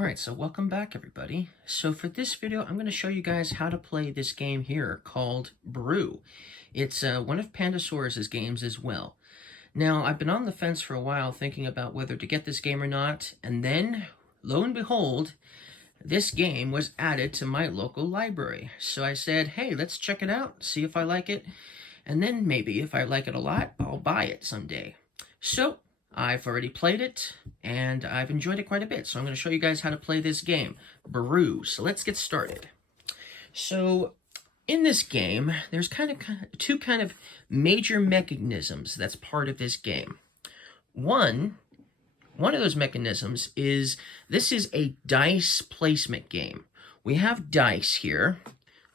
Alright, so welcome back everybody. So for this video, I'm going to show you guys how to play this game here called Brew. It's one of Pandasaurus's games as well. Now, I've been on the fence for a while thinking about whether to get this game or not, and then, lo and behold, this game was added to my local library. So I said, hey, let's check it out, see if I like it, and then maybe if I like it a lot, I'll buy it someday. So, I've already played it, and I've enjoyed it quite a bit, so I'm going to show you guys how to play this game, Brew. So let's get started. So, in this game, there's two kind of major mechanisms that's part of this game. One of those mechanisms is, this is a dice placement game. We have dice here,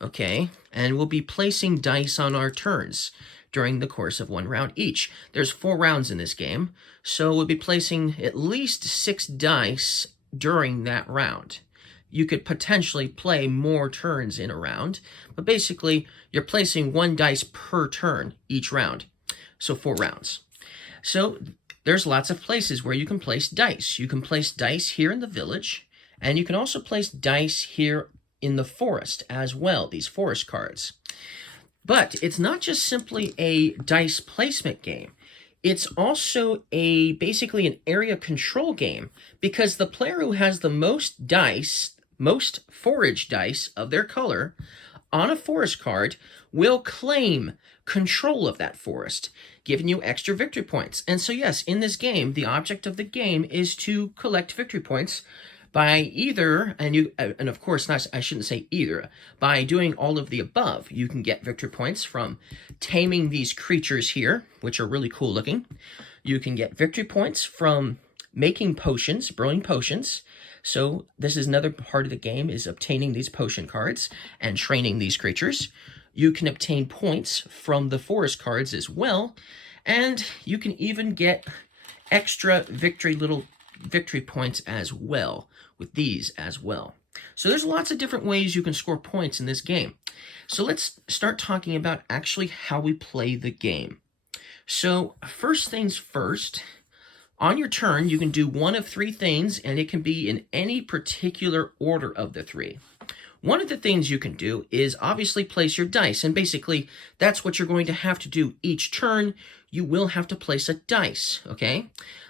okay, and we'll be placing dice on our turns during the course of one round each. There's 4 rounds in this game, so we'll be placing at least 6 dice during that round. You could potentially play more turns in a round, but basically you're placing 1 dice per turn each round, so 4 rounds. So there's lots of places where you can place dice. You can place dice here in the village, and you can also place dice here in the forest as well, these forest cards. But it's not just simply a dice placement game. It's also basically an area control game, because the player who has the most dice, most forage dice of their color on a forest card will claim control of that forest, giving you extra victory points. And so yes, in this game, the object of the game is to collect victory points by either, and of course, I shouldn't say either, by doing all of the above. You can get victory points from taming these creatures here, which are really cool looking. You can get victory points from making potions, brewing potions. So this is another part of the game, is obtaining these potion cards and training these creatures. You can obtain points from the forest cards as well, and you can even get extra little victory points as well with these as well. So there's lots of different ways you can score points in this game. So let's start talking about actually how we play the game. So first things first, on your turn you can do one of 3 things, and it can be in any particular order of the 3. One of the things you can do is obviously place your dice, and basically that's what you're going to have to do each turn. You will have to place a dice, okay?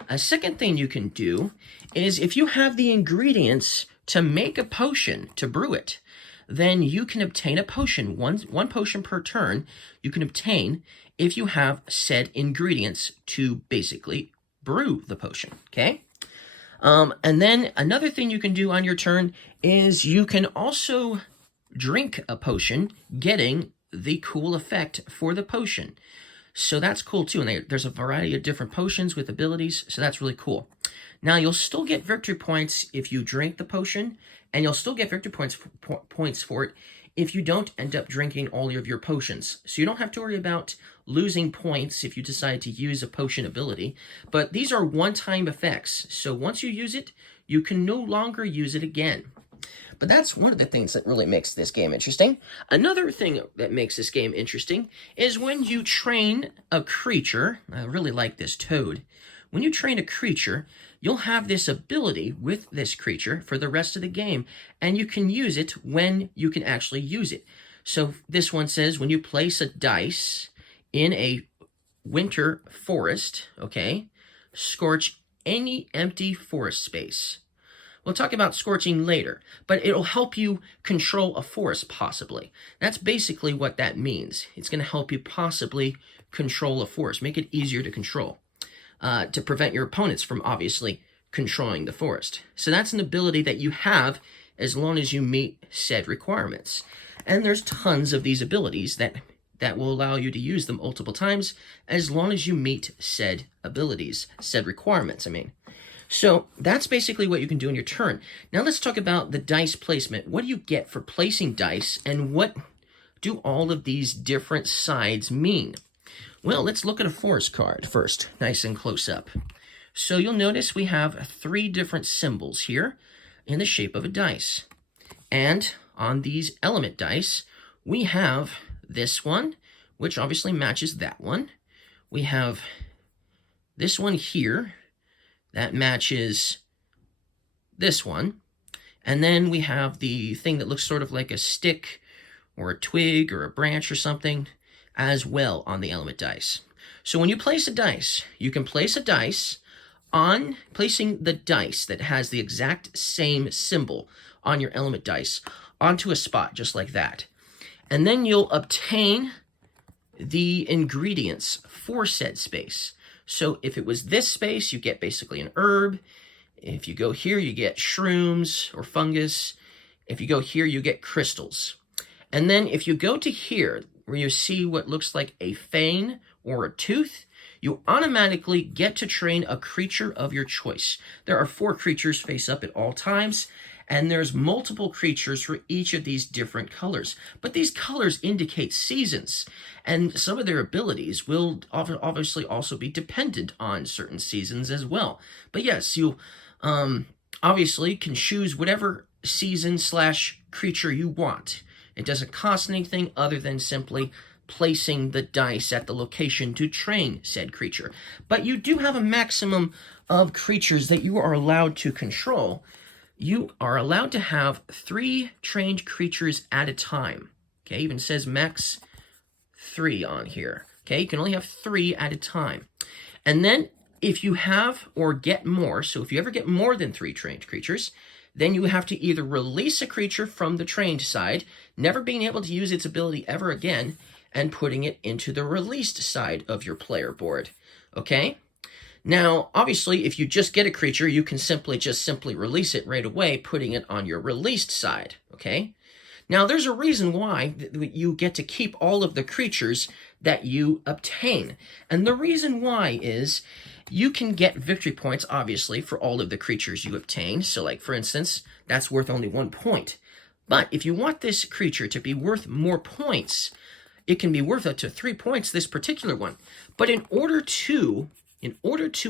A second thing you can do is, if you have the ingredients to make a potion, to brew it, then you can obtain a potion, one potion per turn you can obtain if you have said ingredients to basically brew the potion, okay? And then another thing you can do on your turn is you can also drink a potion, getting the cool effect for the potion. So that's cool too, and there's a variety of different potions with abilities, so that's really cool. Now, you'll still get victory points if you drink the potion, and you'll still get victory points for it if you don't end up drinking all of your potions. So you don't have to worry about losing points if you decide to use a potion ability, but these are one-time effects, so once you use it, you can no longer use it again. But that's one of the things that really makes this game interesting. Another thing that makes this game interesting is when you train a creature. I really like this toad. When you train a creature, you'll have this ability with this creature for the rest of the game, and you can use it when you can actually use it. So this one says, when you place a dice in a winter forest, okay, scorch any empty forest space. We'll talk about scorching later, but it'll help you control a forest, possibly. That's basically what that means. It's going to help you possibly control a forest, make it easier to control, to prevent your opponents from obviously controlling the forest. So that's an ability that you have as long as you meet said requirements. And there's tons of these abilities that will allow you to use them multiple times as long as you meet said abilities, said requirements, I mean. So that's basically what you can do in your turn. Now let's talk about the dice placement. What do you get for placing dice, and what do all of these different sides mean? Well, let's look at a forest card first, nice and close up. So you'll notice we have 3 different symbols here in the shape of a dice. And on these element dice, we have this one, which obviously matches that one. We have this one here, that matches this one. And then we have the thing that looks sort of like a stick or a twig or a branch or something as well on the element dice. So when you place a dice, you can place a dice on placing the dice that has the exact same symbol on your element dice onto a spot just like that. And then you'll obtain the ingredients for said space. So if it was this space, you get basically an herb. If you go here, you get shrooms or fungus. If you go here, you get crystals. And then if you go to here, where you see what looks like a fang or a tooth, you automatically get to train a creature of your choice. There are 4 creatures face up at all times, and there's multiple creatures for each of these different colors. But these colors indicate seasons, and some of their abilities will obviously also be dependent on certain seasons as well. But yes, you obviously can choose whatever season/creature you want. It doesn't cost anything other than simply placing the dice at the location to train said creature. But you do have a maximum of creatures that you are allowed to control. You are allowed to have 3 trained creatures at a time. Okay, even says max 3 on here. Okay, you can only have 3 at a time. And then if you have or get more, so if you ever get more than 3 trained creatures, then you have to either release a creature from the trained side, never being able to use its ability ever again, and putting it into the released side of your player board. Okay? Now, obviously, if you just get a creature, you can simply release it right away, putting it on your released side. Okay? Now, there's a reason why you get to keep all of the creatures that you obtain. And the reason why is you can get victory points, obviously, for all of the creatures you obtain. So, like, for instance, that's worth only 1 point. But if you want this creature to be worth more points, it can be worth up to 3 points, this particular one. But in order to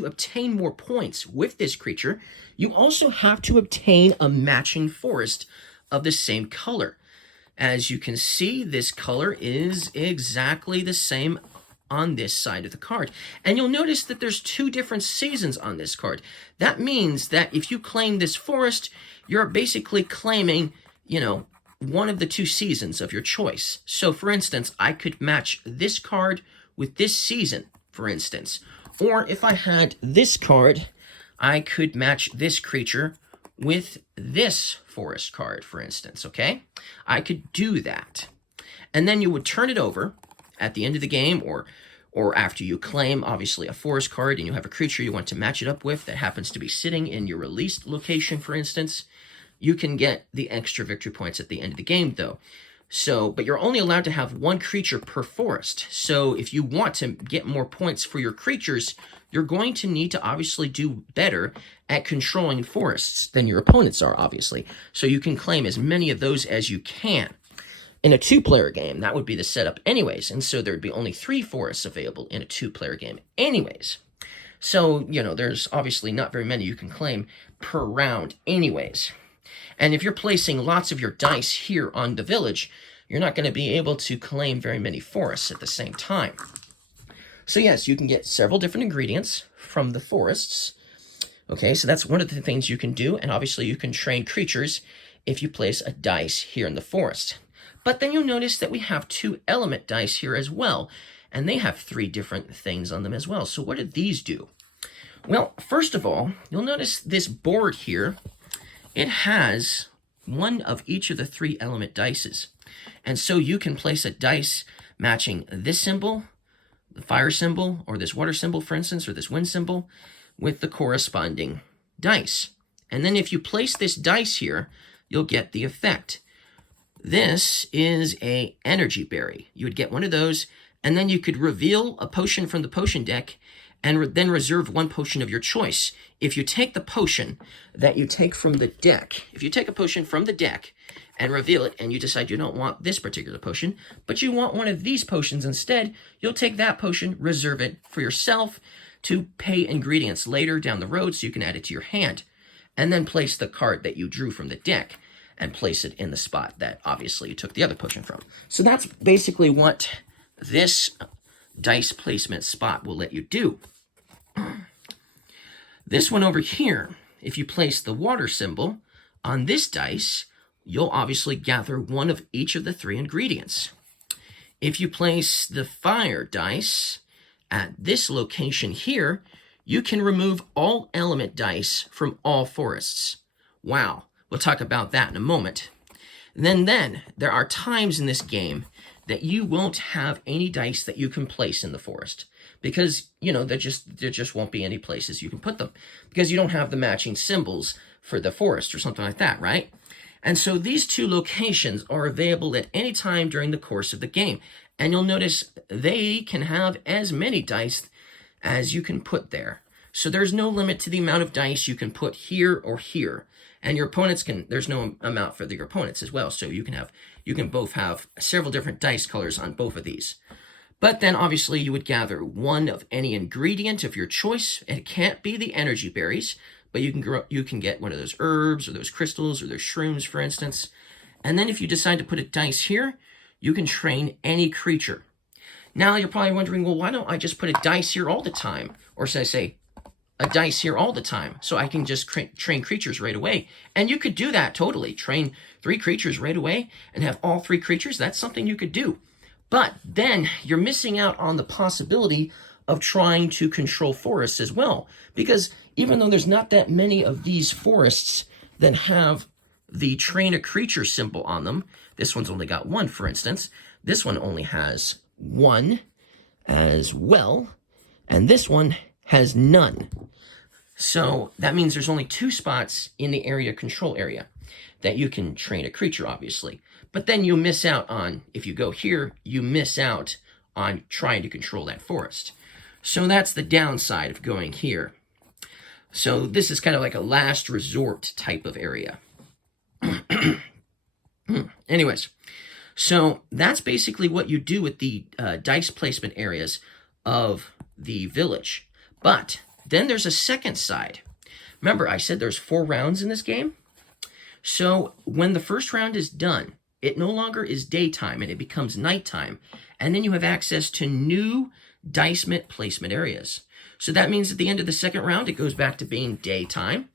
obtain more points with this creature, you also have to obtain a matching forest of the same color. As you can see, this color is exactly the same on this side of the card. And you'll notice that there's 2 different seasons on this card. That means that if you claim this forest, you're basically claiming, one of the 2 seasons of your choice. So, for instance, I could match this card with this season, for instance. Or if I had this card, I could match this creature with this forest card, for instance, okay? I could do that. And then you would turn it over at the end of the game, or after you claim, obviously, a forest card and you have a creature you want to match it up with that happens to be sitting in your released location, for instance. You can get the extra victory points at the end of the game, though. So, but you're only allowed to have 1 creature per forest. So if you want to get more points for your creatures, you're going to need to obviously do better at controlling forests than your opponents are, obviously. So you can claim as many of those as you can. In a 2-player game, that would be the setup anyways, and so there'd be only 3 forests available in a 2-player game anyways. So, there's obviously not very many you can claim per round anyways. And if you're placing lots of your dice here on the village, you're not going to be able to claim very many forests at the same time. So yes, you can get several different ingredients from the forests. Okay, so that's one of the things you can do, and obviously you can train creatures if you place a dice here in the forest. But then you'll notice that we have 2 element dice here as well, and they have 3 different things on them as well. So what do these do? Well, first of all, you'll notice this board here, it has 1 of each of the 3 element dices. And so you can place a dice matching this symbol, the fire symbol, or this water symbol, for instance, or this wind symbol, with the corresponding dice. And then if you place this dice here, you'll get the effect. This is a energy berry. You would get 1 of those, and then you could reveal a potion from the potion deck and then reserve 1 potion of your choice. If you take the potion that you take from the deck, if you take a potion from the deck and reveal it, and you decide you don't want this particular potion, but you want 1 of these potions instead, you'll take that potion, reserve it for yourself to pay ingredients later down the road so you can add it to your hand, and then place the card that you drew from the deck and place it in the spot that obviously you took the other potion from. So that's basically what this dice placement spot will let you do. This one over here, if you place the water symbol on this dice, you'll obviously gather one of each of the 3 ingredients. If you place the fire dice at this location here, you can remove all element dice from all forests. Wow, we'll talk about that in a moment. Then there are times in this game that you won't have any dice that you can place in the forest because, you know, there just won't be any places you can put them because you don't have the matching symbols for the forest or something like that, right? And so these 2 locations are available at any time during the course of the game. And you'll notice they can have as many dice as you can put there. So there's no limit to the amount of dice you can put here or here. And your opponents there's no amount for your opponents as well. So you can both have several different dice colors on both of these. But then obviously you would gather one of any ingredient of your choice. It can't be the energy berries, but you can get one of those herbs or those crystals or those shrooms, for instance. And then if you decide to put a dice here, you can train any creature. Now you're probably wondering, well, why don't I just put a dice here all the time? Or should I say, a dice here all the time, so I can just train creatures right away. And you could do that totally. Train 3 creatures right away and have all 3 creatures. That's something you could do. But then you're missing out on the possibility of trying to control forests as well. Because even though there's not that many of these forests that have the train a creature symbol on them, this one's only got 1, for instance. This one only has 1 as well. And this one has none. So that means there's only 2 spots in the area control area that you can train a creature, obviously. But then you miss out on, if you go here, you miss out on trying to control that forest. So that's the downside of going here. So this is kind of like a last resort type of area. Anyways, so that's basically what you do with the dice placement areas of the village. But then there's a second side. Remember, I said there's 4 rounds in this game? So when the first round is done, it no longer is daytime and it becomes nighttime. And then you have access to new dice placement areas. So that means at the end of the second round, it goes back to being daytime.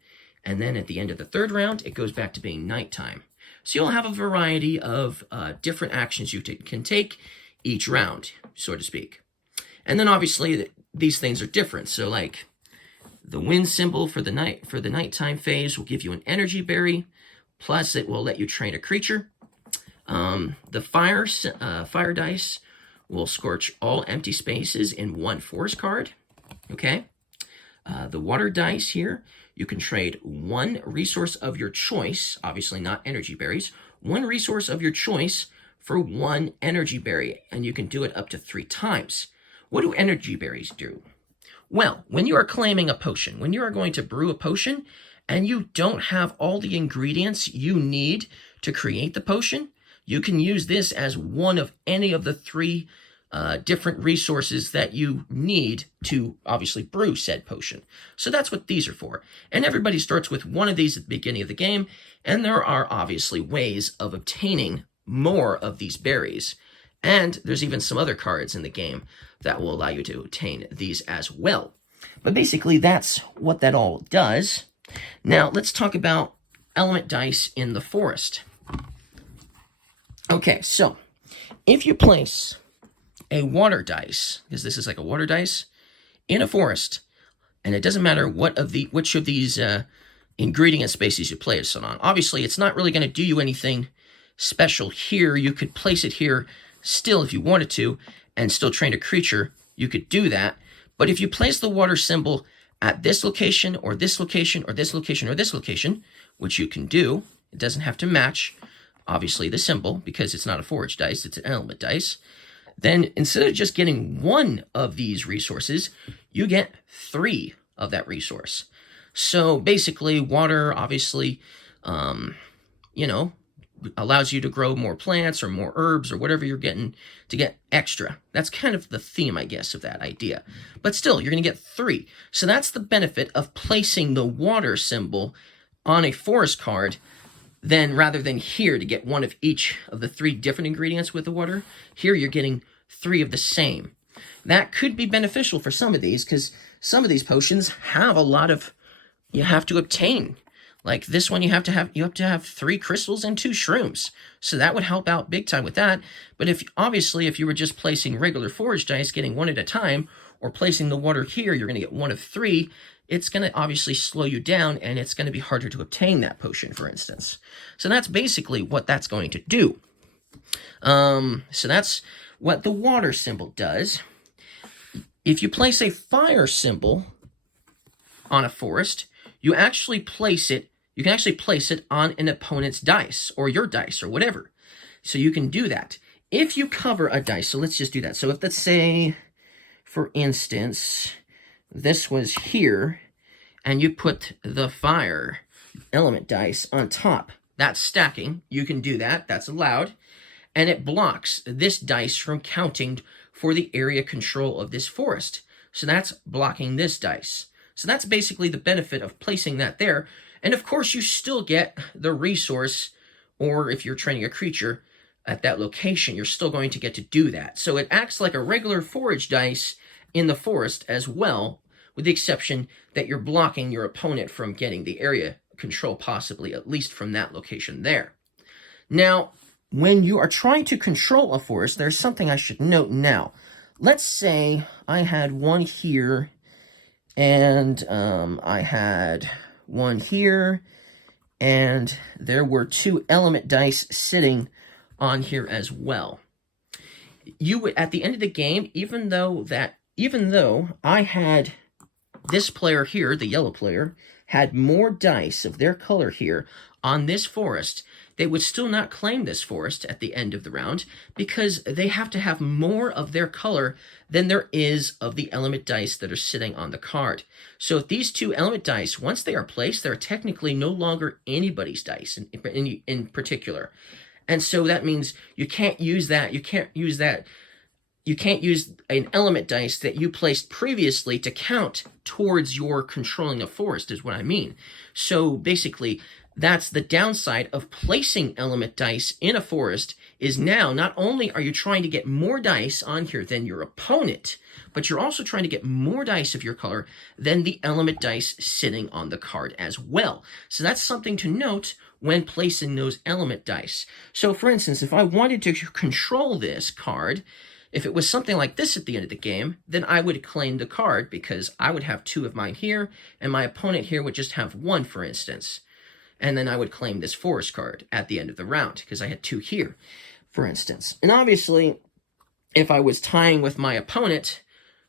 And then at the end of the third round, it goes back to being nighttime. So you'll have a variety of different actions you can take each round, so to speak. And then obviously these things are different. So like the wind symbol for the nighttime phase will give you an energy berry, plus it will let you train a creature. The fire dice will scorch all empty spaces in 1 forest card. Okay. The water dice here, you can trade 1 resource of your choice, obviously not energy berries, 1 resource of your choice for 1 energy berry, and you can do it up to 3 times. What do energy berries do? Well, when you are claiming a potion, when you are going to brew a potion, and you don't have all the ingredients you need to create the potion, you can use this as one of any of the 3 different resources that you need to obviously brew said potion. So that's what these are for. And everybody starts with 1 of these at the beginning of the game, and there are obviously ways of obtaining more of these berries. And there's even some other cards in the game that will allow you to obtain these as well. But basically that's what that all does. Now let's talk about element dice in the forest. Okay, so if you place a water dice, because this is like a water dice, in a forest, and it doesn't matter which of these ingredient spaces you place it on. Obviously, it's not really going to do you anything special here. You could place it here still if you wanted to, and still train a creature. You could do that. But if you place the water symbol at this location, or this location, or this location, or this location, which you can do, it doesn't have to match, obviously, the symbol, because it's not a forage dice, it's an element dice. Then instead of just getting 1 of these resources, you get 3 of that resource. So basically, water obviously, allows you to grow more plants or more herbs or whatever you're getting to get extra. That's kind of the theme, I guess, of that idea. But still, you're going to get 3. So that's the benefit of placing the water symbol on a forest card rather than here to get 1 of each of the 3 different ingredients with the water. Here you're getting 3 of the same. That could be beneficial for some of these, because some of these potions have a lot of, you have to obtain. Like this one, you have to have 3 crystals and 2 shrooms. So that would help out big time with that. But if you were just placing regular forage dice, getting 1 at a time, or placing the water here, you're going to get 1 of 3. It's going to obviously slow you down, and it's going to be harder to obtain that potion, for instance. So that's basically what that's going to do. So that's what the water symbol does. If you place a fire symbol on a forest, you can actually place it on an opponent's dice, or your dice, or whatever. So you can do that. If you cover a dice, so let's just do that. So if, let's say, for instance, this was here, and you put the fire element dice on top, that's stacking. You can do that. That's allowed. And it blocks this dice from counting for the area control of this forest. So that's blocking this dice. So that's basically the benefit of placing that there. And of course, you still get the resource, or if you're training a creature at that location, you're still going to get to do that. So it acts like a regular forage dice in the forest as well, with the exception that you're blocking your opponent from getting the area control, possibly, at least from that location there. Now, when you are trying to control a forest, there's something I should note now. Let's say I had 1 here, and I had 1 here, and there were 2 element dice sitting on here as well. You would, at the end of the game, even though I had this player here, the yellow player, had more dice of their color here on this forest, they would still not claim this forest at the end of the round, because they have to have more of their color than there is of the element dice that are sitting on the card. So if these 2 element dice, once they are placed, they're technically no longer anybody's dice in particular. And so that means you can't use that. You can't use an element dice that you placed previously to count towards your controlling a forest, is what I mean. So basically, that's the downside of placing element dice in a forest, is now not only are you trying to get more dice on here than your opponent, but you're also trying to get more dice of your color than the element dice sitting on the card as well. So that's something to note when placing those element dice. So for instance, if I wanted to control this card, if it was something like this at the end of the game, then I would claim the card, because I would have 2 of mine here, and my opponent here would just have 1, for instance. And then I would claim this forest card at the end of the round, because I had 2 here, for instance. And obviously, if I was tying with my opponent,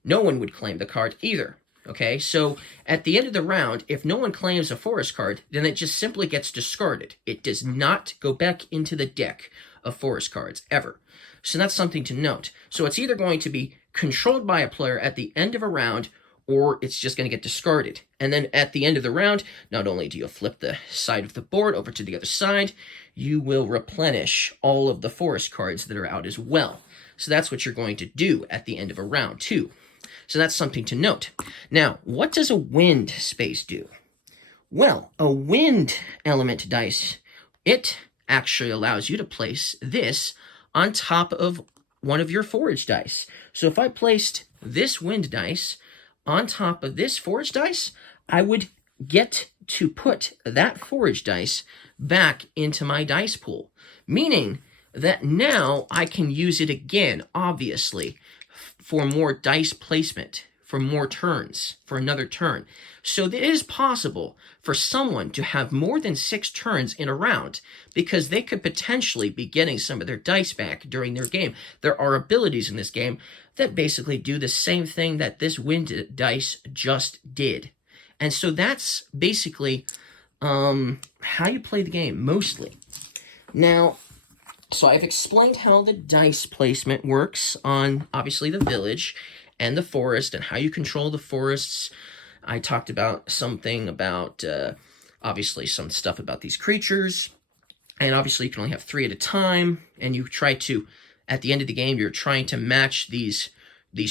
no one would claim the card either. Okay, so at the end of the round, if no one claims a forest card, then it just simply gets discarded. It does not go back into the deck of forest cards, ever. So that's something to note. So it's either going to be controlled by a player at the end of a round, or it's just going to get discarded. And then at the end of the round, not only do you flip the side of the board over to the other side, you will replenish all of the forest cards that are out as well. So that's what you're going to do at the end of a round, too. So that's something to note. Now, what does a wind space do? Well, a wind element dice, it actually allows you to place this on top of one of your forage dice. So if I placed this wind dice on top of this forage dice, I would get to put that forage dice back into my dice pool, meaning that now I can use it again, obviously, for more dice placement, for more turns, for another turn. So it is possible for someone to have more than 6 turns in a round, because they could potentially be getting some of their dice back during their game. There are abilities in this game that basically do the same thing that this wind dice just did. And so that's basically how you play the game, mostly. Now, so I've explained how the dice placement works on, obviously, the village and the forest, and how you control the forests. I talked about something about, obviously, some stuff about these creatures. And obviously, you can only have 3 at a time. And you try to, at the end of the game, you're trying to match these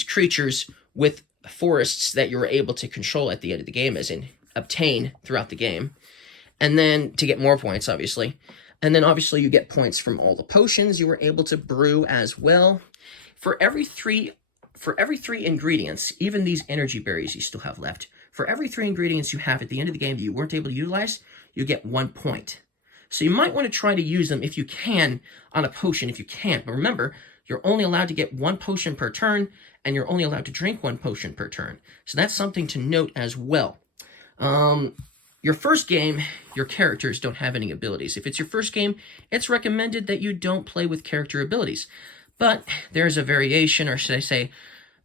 creatures with forests that you're able to control at the end of the game, as in obtain throughout the game. And then to get more points, obviously. And then obviously you get points from all the potions you were able to brew as well. For every three ingredients, even these energy berries you still have left, For every 3 ingredients you have at the end of the game that you weren't able to utilize, you get 1 point. So you might want to try to use them if you can on a potion, if you can. But remember, you're only allowed to get 1 potion per turn, and you're only allowed to drink 1 potion per turn. So that's something to note as well. Your first game, your characters don't have any abilities. If it's your first game, it's recommended that you don't play with character abilities. But there's a variation, or should I say,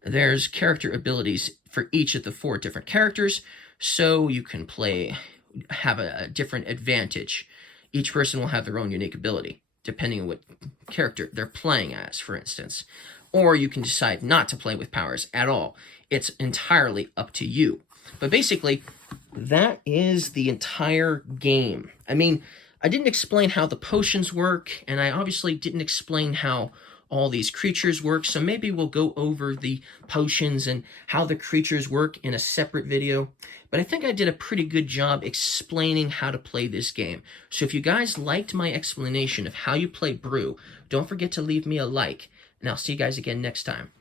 there's character abilities for each of the 4 different characters, so you can have a different advantage. Each person will have their own unique ability, depending on what character they're playing as, for instance. Or you can decide not to play with powers at all. It's entirely up to you. But basically, that is the entire game. I mean, I didn't explain how the potions work, and I obviously didn't explain how all these creatures work, so maybe we'll go over the potions and how the creatures work in a separate video. But I think I did a pretty good job explaining how to play this game. So if you guys liked my explanation of how you play Brew, don't forget to leave me a like, and I'll see you guys again next time.